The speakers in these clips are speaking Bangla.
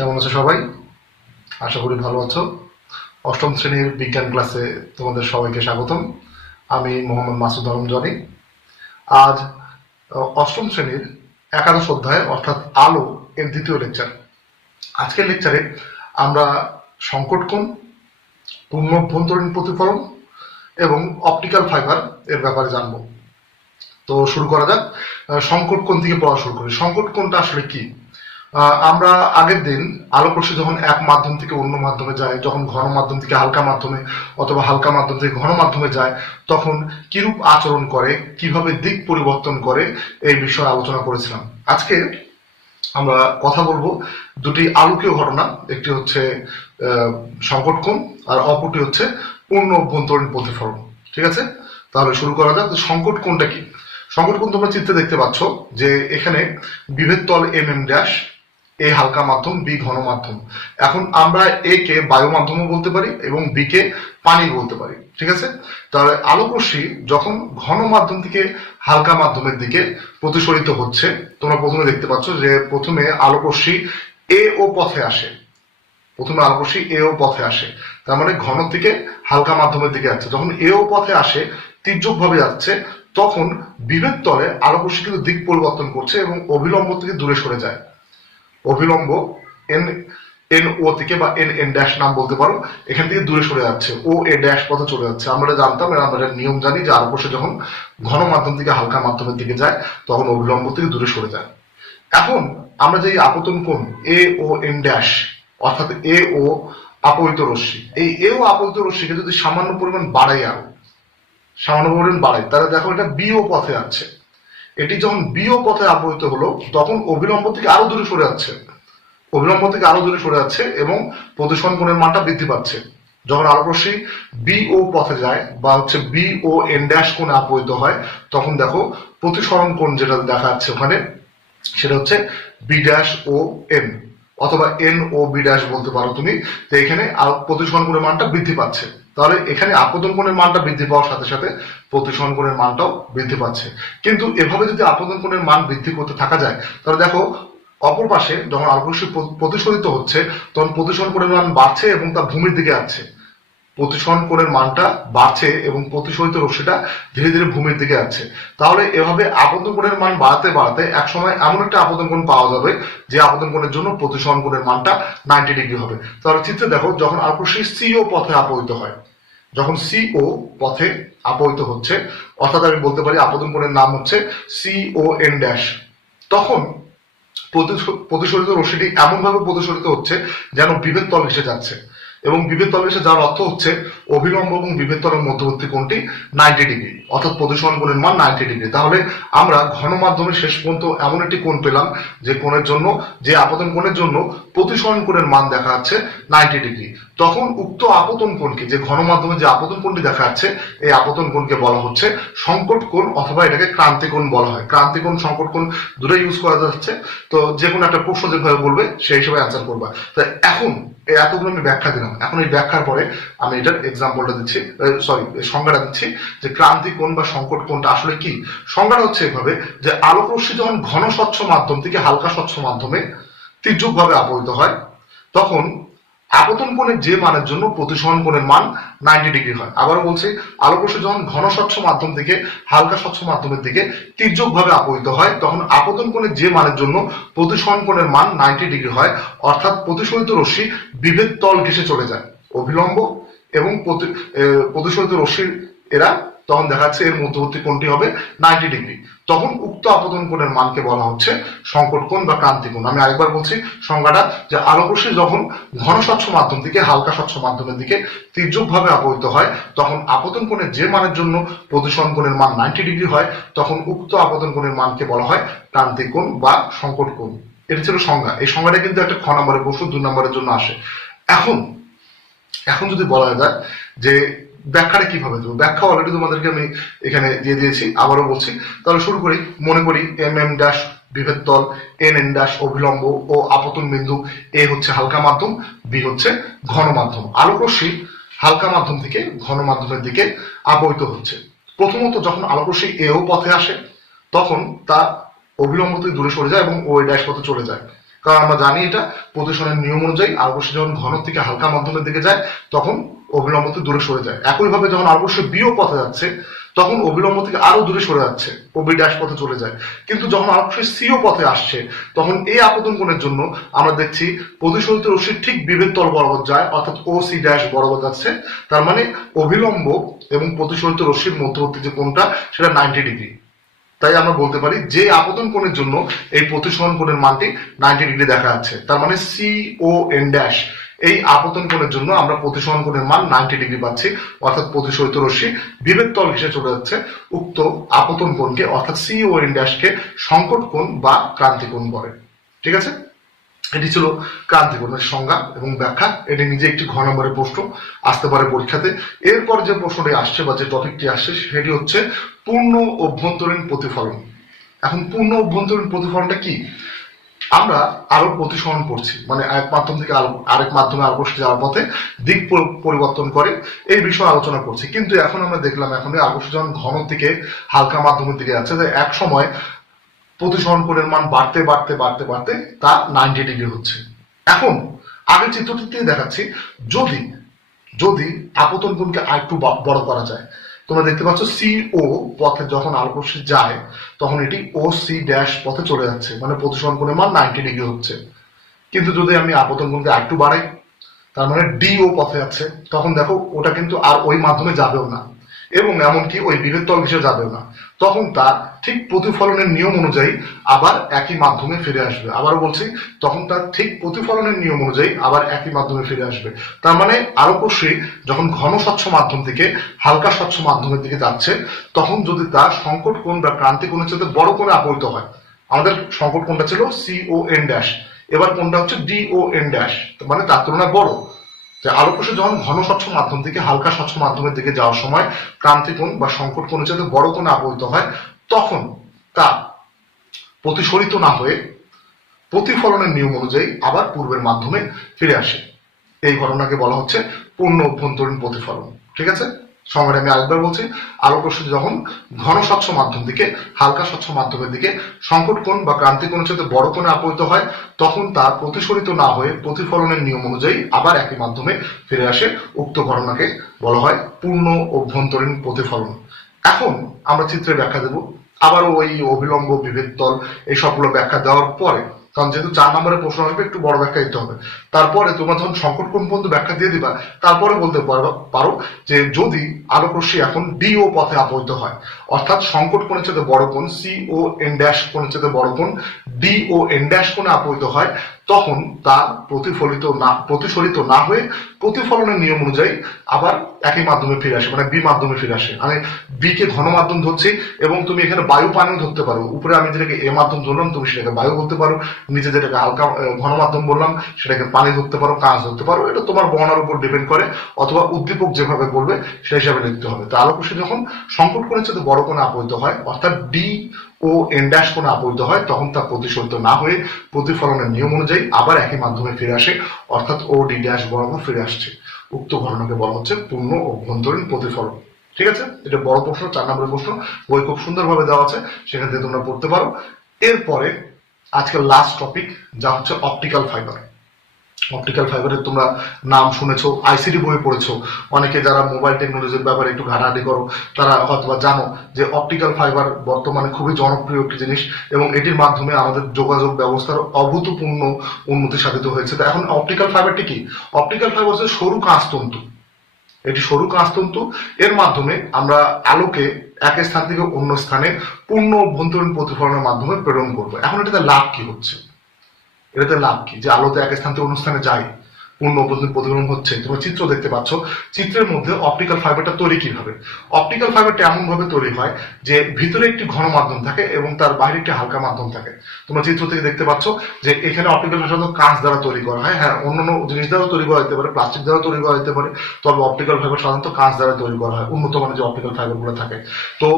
কেমন আছো সবাই? আশা করি ভালো আছো। অষ্টম শ্রেণীর বিজ্ঞান ক্লাসে তোমাদের সবাইকে স্বাগতম। আমি মোহাম্মদ মাসুদ আলম জনি। আজ অষ্টম শ্রেণীর একাদশ অধ্যায় অর্থাৎ আলো এর দ্বিতীয় লেকচার। আজকের লেকচারে আমরা সংকট কোণ, পূর্ণ অভ্যন্তরীণ প্রতিফলন এবং অপটিক্যাল ফাইবার এর ব্যাপারে জানবো। তো শুরু করা যাক। সংকট কোণ থেকে পড়া শুরু করি। সংকট কোণটা আসলে কি? আমরা আগের দিন আলোক রশ্মি যখন এক মাধ্যম থেকে অন্য মাধ্যমে যায়, যখন ঘন মাধ্যম থেকে হালকা মাধ্যমে অথবা হালকা মাধ্যম থেকে ঘন মাধ্যমে যায়, তখন কিরূপ আচরণ করে, কিভাবে দিক পরিবর্তন করে, এই বিষয়ে আলোচনা করেছিলাম। আজকে আমরা কথা বলবো দুটি আলোকীয় ঘটনা। একটি হচ্ছে সংকট কোণ আর অপরটি হচ্ছে পূর্ণ অভ্যন্তরীণ প্রতিফলন। ঠিক আছে, তাহলে শুরু করা যাক। সংকট কোণটা কি? সংকট কোণ তোমরা চিত্রে দেখতে পাচ্ছ যে এখানে বিভেদ তল এম ড্যাশ, এ হালকা মাধ্যম, বি ঘন মাধ্যম। এখন আমরা এ কে বায়ু মাধ্যমও বলতে পারি এবং বি কে পানি বলতে পারি। ঠিক আছে, তাহলে আলোক রশ্মি যখন ঘন মাধ্যম থেকে হালকা মাধ্যমের দিকে প্রতিসরিত হচ্ছে, তোমরা প্রথমে দেখতে পাচ্ছ যে প্রথমে আলোক রশ্মি এ ও পথে আসে। প্রথমে আলোক রশ্মি এ ও পথে আসে, তার মানে ঘন থেকে হালকা মাধ্যমের দিকে যাচ্ছে। যখন এ ও পথে আসে, তির্যক ভাবে যাচ্ছে, তখন বিভেদ তলে আলোক রশ্মি কিন্তু দিক পরিবর্তন করছে এবং অভিলম্ব থেকে দূরে সরে যায়। অভিলম্ব এন এন ও থেকে বা এন এন ড্যাশ নাম বলতে পারো, এখান থেকে দূরে সরে যাচ্ছে, ও এ ড্যাশ পথে চলে যাচ্ছে। আমরা জানতাম, আমরা নিয়ম জানি যে আলোক রশ্মি যখন ঘন মাধ্যম থেকে হালকা মাধ্যমের দিকে যায়, তখন অভিলম্ব থেকে দূরে সরে যায়। এখন আমরা যে আপতন কোণ এ ও এন ড্যাশ, অর্থাৎ এ ও আপতিত রশ্মি, এই এ ও আপতিত রশ্মিকে যদি সামান্য পরিমাণ বাড়াই, আরো সামান্য পরিমাণ বাড়াই, তাহলে দেখো এটা বি ও পথে যাচ্ছে। এটি যখন বি ও পথে আপতিত হলো, তখন অভিলম্ব থেকে আরো দূরে সরে যাচ্ছে, অভিলম্ব থেকে আরো দূরে সরে যাচ্ছে এবং প্রতিসরণ কোণের মানটা বৃদ্ধি পাচ্ছে। যখন আলোক রশ্মি বি ও পথে যায় বা হচ্ছে বি ও এন ড্যাশ কোণে আপতিত হয়, তখন দেখো প্রতিসরণ কোণ যেটা দেখা যাচ্ছে ওখানে, সেটা হচ্ছে বি ড্যাশ ও এন, অথবা এন ও বি ড্যাশ বলতে পারো তুমি। তো এখানে প্রতিসরণ কোণের মানটা বৃদ্ধি পাচ্ছে। তাহলে এখানে আপতন কোণের মানটা বৃদ্ধি পাওয়ার সাথে সাথে প্রতিসরণ কোণের মানটাও বৃদ্ধি পাচ্ছে। কিন্তু এভাবে যদি আপতন কোণের মান বৃদ্ধি করতে থাকা যায়, তাহলে দেখো অপর পাশে যখন আলোক রশ্মি প্রতিসরিত হচ্ছে, তখন প্রতিসরণ কোণের মান বাড়ছে এবং তা ভূমির দিকে যাচ্ছে। প্রতিসরণ কোণের মানটা বাড়ছে এবং প্রতিসরিত রশ্মিটা ধীরে ধীরে ভূমির দিকে যাচ্ছে। তাহলে এভাবে আপতন কোণের মান বাড়াতে বাড়াতে একসময় এমন একটা আপতন কোণ পাওয়া যাবে যে আপতন কোণের জন্য প্রতিসরণ কোণের মানটা 90 ডিগ্রি হবে। তাহলে চিত্রে দেখো, যখন আলোক রশ্মি সিও পথে আপতিত হয়, যখন সিও পথে আপতিত হচ্ছে, অর্থাৎ আমি বলতে পারি আপতন কোণের নাম হচ্ছে সিও এন ড্যাশ, তখন প্রতিসরিত রশ্মিটি এমন ভাবে প্রতিসরিত হচ্ছে যেন বিভেদ তল ঘেঁষে যাচ্ছে, এবং বিভেদ তল ঘেঁষে যাওয়ার অর্থ হচ্ছে অভিলম্ব এবং বিভেদ তলের মধ্যবর্তী কোণটি 90 ডিগ্রি, অর্থাৎ প্রতিসরণ কোণের মান 90 ডিগ্রি। তাহলে আমরা ঘন মাধ্যমে শেষ পর্যন্ত এমন একটি কোণ পেলাম যে কোণের জন্য, যে আপতন কোণের জন্য প্রতিসরণ কোণের মান দেখা যাচ্ছে 90 ডিগ্রি। তখন উক্ত আপতন কোণকে, যে ঘন মাধ্যমে যে আপতন কোণটি দেখা যাচ্ছে, এই আপতন কোণকে বলা হচ্ছে সংকট কোণ, অথবা এটাকে ক্রান্তি কোণ বলা হয়। ক্রান্তি কোণ, সংকট কোণ দুটোই ইউজ করা যাচ্ছে। তো যে কোনো একটা প্রশ্ন যেভাবে বলবে সেই হিসেবে অ্যান্সার করবা। তো এখন এতগুলো আমি ব্যাখ্যা দিলাম, এখন এই ব্যাখ্যার পরে আমি এটার এক্সাম্পলটা দিচ্ছি, সংজ্ঞাটা দিচ্ছি যে ক্রান্তি কোণ বা সংকট কোণটা আসলে কি। সংজ্ঞাটা হচ্ছে এভাবে যে আলোক রশ্মি যখন ঘন স্বচ্ছ মাধ্যম থেকে হালকা স্বচ্ছ মাধ্যমে তির্যক ভাবে আপতিত হয়, তখন আপতন কোণের যে মানের জন্য প্রতিসরণ কোণের মান 90 ডিগ্রি হয়। আবারও বলছি, আলোক রশ্মি যখন ঘন স্বচ্ছ মাধ্যম থেকে হালকা স্বচ্ছ মাধ্যমের দিকে তির্যক ভাবে আপতিত হয়, তখন আপতন কোণের যে মানের জন্য প্রতিসরণ কোণের মান 90 ডিগ্রি হয়, অর্থাৎ প্রতিসরিত রশ্মি বিভেদ তল ঘেঁষে চলে যায়। অভিলম্ব এবং প্রতিসরিত রশ্মির এরা তখন দেখা যাচ্ছে এর মধ্যবর্তী কোণটি হবে 90 ডিগ্রি। তখন উক্ত আপতন কোণের মানকে বলা হচ্ছে সংকট কোণ বা ক্রান্তি কোণ। আমি আরেকবার বলছি সংজ্ঞাটা, যে আলোক রশ্মি যখন ঘন স্বচ্ছ মাধ্যম থেকে হালকা স্বচ্ছ মাধ্যমের দিকে তির্যক ভাবে আপতিত হয়, তখন আপতন কোণের যে মানের জন্য প্রতিসরণ কোণের মান 90 ডিগ্রি হয়, তখন উক্ত আপতন কোণের মানকে বলা হয় ক্রান্তি কোণ বা সংকট কোণ। এটা ছিল সংজ্ঞা। এই সংজ্ঞাটা কিন্তু একটা খ নম্বরের প্রশ্ন 2 নম্বরের জন্য আসে। এখন যদি বলা যায় যে ব্যাখ্যাটা কিভাবে দেবো, ব্যাখ্যা অলরেডি তোমাদেরকে আমি এখানে দিয়ে দিয়েছি, আবারও বলছি। তাহলে শুরু করি। মনে করি এম এম ড্যাশ বিভেদ তল, এন এন ড্যাশ অভিলম্ব ও আপতন বিন্দু, এ হচ্ছে হালকা মাধ্যম, বি হচ্ছে ঘন মাধ্যম। আলোক রশ্মি হালকা মাধ্যম থেকে ঘন মাধ্যমের দিকে আপতিত হচ্ছে। প্রথমত যখন আলোক রশ্মি এও পথে আসে, তখন তা অভিলম্ব থেকে দূরে সরে যায় এবং ও ড্যাশ পথে চলে যায়। কারণ আমরা জানি এটা প্রদূষণের নিয়ম অনুযায়ী আলোক রশ্মি যখন ঘন থেকে হালকা মাধ্যমের দিকে যায় তখন অবিলম্ব থেকে দূরে সরে যায়। একইভাবে যখন আলোক রশ্মি বিও পথে যাচ্ছে তখন অবিলম্ব থেকে আরো দূরে সরে যাচ্ছে, ওবি ড্যাশ পথে চলে যায়। কিন্তু যখন আলোক রশ্মি সিও পথে আসছে তখন এই আপতন কোণের জন্য আমরা দেখছি প্রতিসরিত রশ্মি ঠিক বিভেদ তল বরাবর যায়, অর্থাৎ ও সি ড্যাশ বরাবর যাচ্ছে। তার মানে অবিলম্ব এবং প্রতিসরিত রশ্মির মধ্যবর্তী যে কোণটা সেটা 90 ডিগ্রি। তাই আমরা বলতে পারি যে আপতন কোণের জন্য এই প্রতিসরণ কোণের মানটি 90 ডিগ্রি দেখা যাচ্ছে। তার মানে সি ও এন ড্যাশ এই আপতন কোণের জন্য আমরা প্রতিসরণ কোণের মান 90 ডিগ্রি পাচ্ছি, অর্থাৎ প্রতিসরিত রশ্মি বিভেদ তল ঘেঁষে চলে যাচ্ছে উক্ত আপতন কোণকে, অর্থাৎ সি ও এন ড্যাশকে সংকট কোণ বা ক্রান্তি কোণ বলে। ঠিক আছে, এটি ছিল ক্রান্তি কোণের সংজ্ঞা এবং ব্যাখ্যা। এটি নিজে একটি ঘ নম্বরের প্রশ্ন আসতে পারে পরীক্ষাতে। এরপর যে প্রশ্নটি আসছে বা যে টপিকটি আসছে সেটি হচ্ছে পূর্ণ অভ্যন্তরীণ প্রতিফলন। এখন পূর্ণ অভ্যন্তরীণ প্রতিফলনটা কি? আমরা আলোক প্রতিসরণ করছি, মানে এক মাধ্যম থেকে আরেক মাধ্যমে আলোক রশ্মি যাওয়ার পথে দিক পরিবর্তন করে, এই বিষয়ে আলোচনা করছি। কিন্তু এখন আমরা দেখলাম এখন আলোক রশ্মি যখন ঘন থেকে হালকা মাধ্যমের দিকে যাচ্ছে, এক সময় প্রতিসরণ কোণের মান বাড়তে বাড়তে বাড়তে বাড়তে তা 90 ডিগ্রি হচ্ছে। এখন আগের চিত্রটিতে দেখাচ্ছি, যদি যদি আপতন কোণকে আরেকটু বড় করা যায়, তোমরা দেখতে পাচ্ছ সি ও পথে যখন আলোক রশ্মি যায় তখন এটি ও সি ড্যাশ পথে চলে যাচ্ছে, মানে প্রতিসরণ কোণের মান 90 ডিগ্রি হচ্ছে। কিন্তু যদি আমি আপতন কোণকে আরেকটু বাড়াই, তার মানে ডি ও পথে যাচ্ছে, তখন দেখো ওটা কিন্তু আর ওই মাধ্যমে যাবেও না এবং এমনকি ওই বিভেদ তল ঘেঁষে যাবেও না। তখন তার ঠিক প্রতিফলনের নিয়ম অনুযায়ী আবার একই মাধ্যমে ফিরে আসবে। আবারও বলছি, তখন তার ঠিক প্রতিফলনের নিয়ম অনুযায়ী আবার একই মাধ্যমে ফিরে আসবে। তার মানে আলোক রশ্মি যখন ঘন স্বচ্ছ মাধ্যম থেকে হালকা স্বচ্ছ মাধ্যমের দিকে যাচ্ছে তখন যদি তার সংকট কোণ বা ক্রান্তি কোণের সাথে বড় কোণে আপরিত হয়, আমাদের সংকট কোণটা ছিল সি ও এন ড্যাশ, এবার কোণটা হচ্ছে ডি ও এন ড্যাশ, মানে তার তুলনায় বড়। যে আলোক রশ্মি যখন ঘন স্বচ্ছ মাধ্যম থেকে হালকা স্বচ্ছ মাধ্যমের দিকে যাওয়ার সময় ক্রান্তি কোণ বা সংকট কোণের সাথে বড় কোণে আপরিত হয়, তখন তা প্রতিসরিত না হয়ে প্রতিফলনের নিয়ম অনুযায়ী আবার পূর্বের মাধ্যমে ফিরে আসে। এই ঘটনাকে বলা হচ্ছে পূর্ণ অভ্যন্তরীণ প্রতিফলন। ঠিক আছে, সংজ্ঞাটা আমি আরেকবার বলছি, আলোক রশ্মি যখন ঘন স্বচ্ছ মাধ্যম থেকে হালকা স্বচ্ছ মাধ্যমের দিকে সংকট কোণ বা ক্রান্তি কোণের সাথে বড় কোণে আপরিত হয় তখন তা প্রতিসরিত না হয়ে প্রতিফলনের নিয়ম অনুযায়ী আবার একই মাধ্যমে ফিরে আসে। উক্ত ঘটনাকে বলা হয় পূর্ণ অভ্যন্তরীণ প্রতিফলন। এখন আমরা চিত্রে ব্যাখ্যা দেব, আবারও ওই অবিলম্ব বিভেদ তল এই সবগুলো ব্যাখ্যা দেওয়ার পরে, কারণ যেহেতু 4 নম্বরের প্রশ্ন আসবে একটু বড় ব্যাখ্যা দিতে হবে, তারপরে তোমরা যখন সংকট কোণ পর্যন্ত ব্যাখ্যা দিয়ে দিবা তারপরে বলতে পারো যে যদি আলোক রশ্মি এখন ডি ও পথে আপরিত হয়, অর্থাৎ সংকট কোণের সাথে বড় কোণ সি ও এন ড্যাশ কোণের সাথে বড় কোণ ডি ও এন ড্যাশ কোণে আপরিত হয়, তখন তা প্রতিসরিত না হয়ে প্রতিফলনের নিয়ম অনুযায়ী আবার একই মাধ্যমে ফিরে আসে, মানে বি মাধ্যমে ফিরে আসে। আমি বি কে ঘন মাধ্যম ধরছি এবং তুমি এখানে বায়ু পানিও ধরতে পারো। উপরে আমি যেটাকে এ মাধ্যম ধরলাম তুমি সেটাকে বায়ু বলতে পারো, নিচে যেটাকে হালকা ঘন মাধ্যম বললাম সেটাকে পানি ধরতে পারো, কাঁচ ধরতে পারো। এটা তোমার বর্ণার উপর ডিপেন্ড করে, অথবা উদ্দীপক যেভাবে বলবে সেই হিসাবে লিখতে হবে। তো আলোক রশ্মি যখন সংকট কোণের সাথে বড় কোণে আপরিত হয়, অর্থাৎ ডি ও এন ড্যাশ কোণে আপরিত হয়, তখন তা প্রতিসরিত না হয়ে প্রতিফলনের নিয়ম অনুযায়ী আবার একই মাধ্যমে ফিরে আসে, অর্থাৎ ও ডি ড্যাশ বরাবর ফিরে আসছে। উক্ত ঘটনাকে বলা হচ্ছে পূর্ণ অভ্যন্তরীণ প্রতিফলন। ঠিক আছে, এটা বড় প্রশ্ন, 4 নম্বরের প্রশ্ন, বই খুব সুন্দরভাবে দেওয়া আছে, সেখান থেকে তোমরা পড়তে পারো। এরপরে আজকের লাস্ট টপিক, যা হচ্ছে অপটিক্যাল ফাইবার। অপটিক্যাল ফাইবারের তোমরা নাম শুনেছো, আইসিটি বইয়ে পড়েছো। অনেকে যারা মোবাইল টেকনোলজির ব্যাপারে একটু ঘাটাঘাটি করো তারা হয়তো জানো যে অপটিক্যাল ফাইবার বর্তমানে খুবই জনপ্রিয় একটি জিনিস এবং এটির মাধ্যমে আমাদের যোগাযোগ ব্যবস্থার অভূতপূর্ণ উন্নতি সাধিত হয়েছে। তো এখন অপটিক্যাল ফাইবারটি কি? অপটিক্যাল ফাইবার হচ্ছে সরু কাঁচতন্তু। এটি সরু কাঁচতন্তু, এর মাধ্যমে আমরা আলোকে এক স্থান থেকে অন্য স্থানে পূর্ণ অভ্যন্তরীণ প্রতিফলনের মাধ্যমে প্রেরণ করবো। এখন এটাতে লাভ কি হচ্ছে? এটাতে লাভ কি যে আলোতে এক স্থান থেকে অনুষ্ঠানে যায়, পূর্ণ অভ্যন্তরীণ প্রতিফলন হচ্ছে। তোমরা চিত্র দেখতে পাচ্ছ, চিত্রের মধ্যে অপটিক্যাল ফাইবারটা তৈরি কিভাবে? অপটিক্যাল ফাইবারটা এমন ভাবে তৈরি হয় যে ভিতরে একটি ঘন মাধ্যম থাকে এবং তার বাইরে একটি হালকা মাধ্যম থাকে। তোমরা চিত্র থেকে দেখতে পাচ্ছ যে এখানে অপটিক্যাল ফাইবার কাঁচ দ্বারা তৈরি করা হয়। হ্যাঁ, অন্যান্য জিনিস দ্বারা তৈরি করা যেতে পারে, প্লাস্টিক দ্বারা তৈরি করা যেতে পারে, তবে অপটিক্যাল ফাইবার সাধারণত কাঁচ দ্বারা তৈরি করা হয়, উন্নত মানের যে অপটিক্যাল ফাইবার গুলো থাকে। তো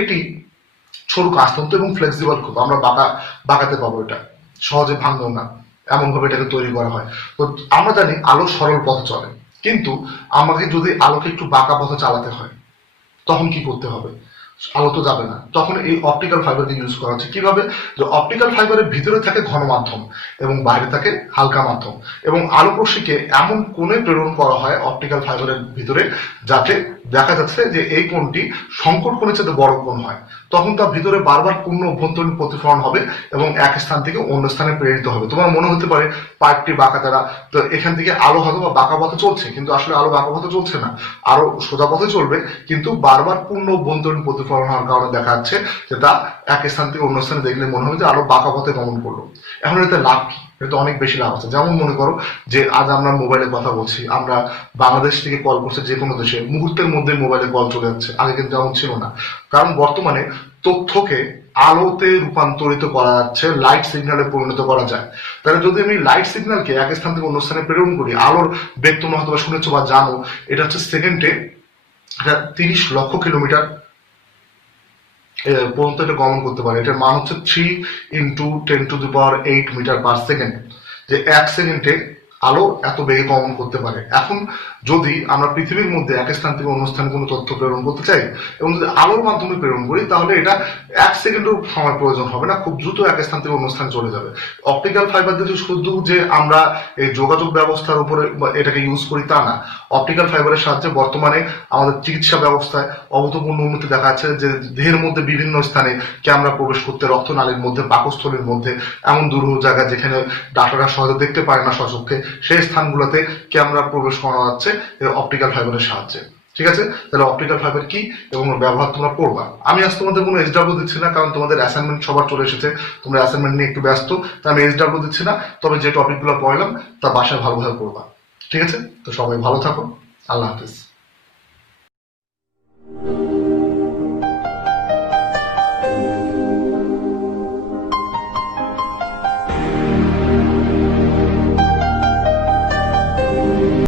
এটি সরু কাঁচতন্তু এবং ফ্লেক্সিবল, খুব আমরা বাঁকাতে পাবো, এটা সহজে ভাঙবেও না, এমন ভাবে এটাকে তৈরি করা হয়। তো আমরা জানি আলো সরল পথে চলে, কিন্তু আমাকে যদি আলোকে একটু বাঁকা পথে চালাতে হয় তখন কি করতে হবে? আলো তো যাবে না, তখন এই অপটিক্যাল ফাইবারকে ইউজ করা হচ্ছে। কিভাবে? যে অপটিক্যাল ফাইবারের ভিতরে থাকে ঘন মাধ্যম এবং বাইরে থাকে হালকা মাধ্যম, এবং আলোক রশ্মিকে এমন কোণে প্রেরণ করা হয় অপটিক্যাল ফাইবারের ভিতরে যাতে দেখা যাচ্ছে যে এই কোণটি সংকট কোণের চেয়ে বড় কোণ হয়। তখন তার ভিতরে বারবার পূর্ণ অভ্যন্তরীণ প্রতিফলন হবে এবং এক স্থান থেকে অন্য স্থানে প্রেরিত হবে। তোমার মনে হতে পারে পাইপটি বাঁকা দ্বারা, তো এখান থেকে আলো হয়তো বা বাঁকা পথে চলছে, কিন্তু আসলে আলো বাঁকা পথে চলছে না, আরো সোজা পথে চলবে, কিন্তু বারবার পূর্ণ অভ্যন্তরীণ প্রতিফলন হওয়ার কারণে দেখা যাচ্ছে যে তা এক স্থান থেকে অন্য স্থানে দেখলে মনে হবে যে আলো বাঁকা পথে গমন করলো। এখন এতে লাভ কি? এটা অনেক বেশি লাভ আছে। যেমন মনে করো যে আজ আমরা মোবাইলে কথা বলছি, আমরা বাংলাদেশ থেকে কল করছে যে কোনো দেশে, মুহূর্তের মধ্যে মোবাইলে কল চলে যাচ্ছে, আগে কিন্তু এমন ছিল না। কারণ বর্তমানে তথ্যকে আলোতে রূপান্তরিত করা যাচ্ছে, লাইট সিগন্যালে পরিণত করা যায়। তাহলে যদি আমি লাইট সিগন্যালকে এক স্থান থেকে অন্য স্থানে প্রেরণ করি, আলোর বেগ তোমরা হয়তো শুনেছো বা জানো, এটা হচ্ছে সেকেন্ডে 30 লক্ষ কিলোমিটার পর্যন্ত এটা গমন করতে পারে। এটার মান হচ্ছে 3 × 10⁸ মিটার/সেকেন্ড, যে 1 সেকেন্ডে আলো এত বেগে গমন করতে পারে। এখন যদি আমরা পৃথিবীর মধ্যে এক স্থান থেকে অন্য স্থানে কোনো তথ্য প্রেরণ করতে চাই এবং যদি আলোর মাধ্যমে প্রেরণ করি, তাহলে এটা 1 সেকেন্ডের সময় প্রয়োজন হবে না, খুব দ্রুত এক স্থান থেকে অন্য স্থানে চলে যাবে। অপটিক্যাল ফাইবার দিয়ে শুধু যে আমরা এই যোগাযোগ ব্যবস্থার উপরে এটাকে ইউজ করি তা না, অপটিক্যাল ফাইবারের সাহায্যে বর্তমানে আমাদের চিকিৎসা ব্যবস্থায় অভূতপূর্ণ উন্নতি দেখা যাচ্ছে। যে দেহের মধ্যে বিভিন্ন স্থানে ক্যামেরা প্রবেশ করতে, রক্তনালীর মধ্যে, পাকস্থলীর মধ্যে, এমন দুরূহ জায়গা যেখানে ডাক্তাররা সহজে দেখতে পারে না স্বচক্ষে, সেই স্থানগুলোতে ক্যামেরা প্রবেশ করা যাচ্ছে অপটিক্যাল ফাইবারের সাহায্যে। ঠিক আছে, তাহলে অপটিক্যাল ফাইবার কি এবং ব্যবহার তোমরা করবা। আমি আজ তোমাদের কোনো SW দিচ্ছি না, কারণ তোমাদের অ্যাসাইনমেন্ট সবার চলে এসেছে, তোমরা অ্যাসাইনমেন্ট নিয়ে একটু ব্যস্ত, তাই আমি SW দিচ্ছি না। তবে যে টপিকগুলো পড়লাম তা বাসায় ভালোভাবে পড়বা। ঠিক আছে, তো সবাই ভালো থাকো, আল্লাহ হাফিজ।